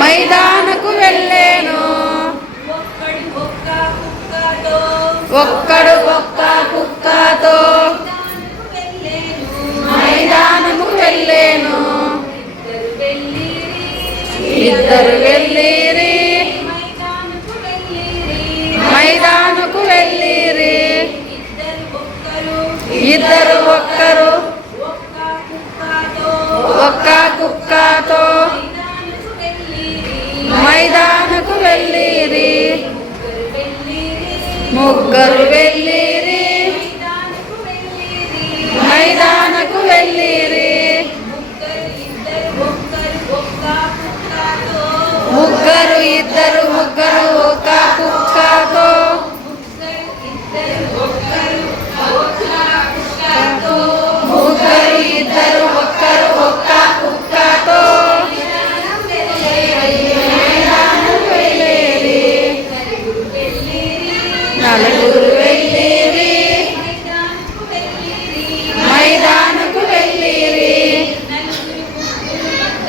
మైదానకు వెళ్ళాను. ఒక్కడు ఒక్క కుక్కతో మైదానకు వెళ్ళాను. ఇద్దరు వెళ్ళిరి. మైదానకు వెళ్ళిరి. ఇద్దరు ఒక్కరు ఒక్క కుక్కతో మైదానకు వెళ్ళిరి. ముగ్గురు వెళ్ళి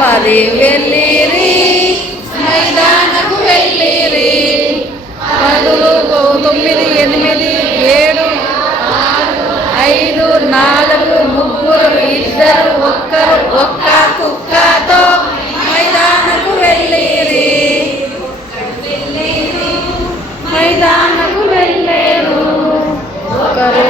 పది వెళ్ళిరి మైదానకు వెళ్ళిరి పదులు తొమ్మిది ఎనిమిది ఏడు ఐదు నాలుగు ముగ్గురు ఇద్దరు ఒక్కరు ఒక్క కుక్కతో మైదానకు వెళ్ళిరి మైదానకు వెళ్ళారు. ఒకరు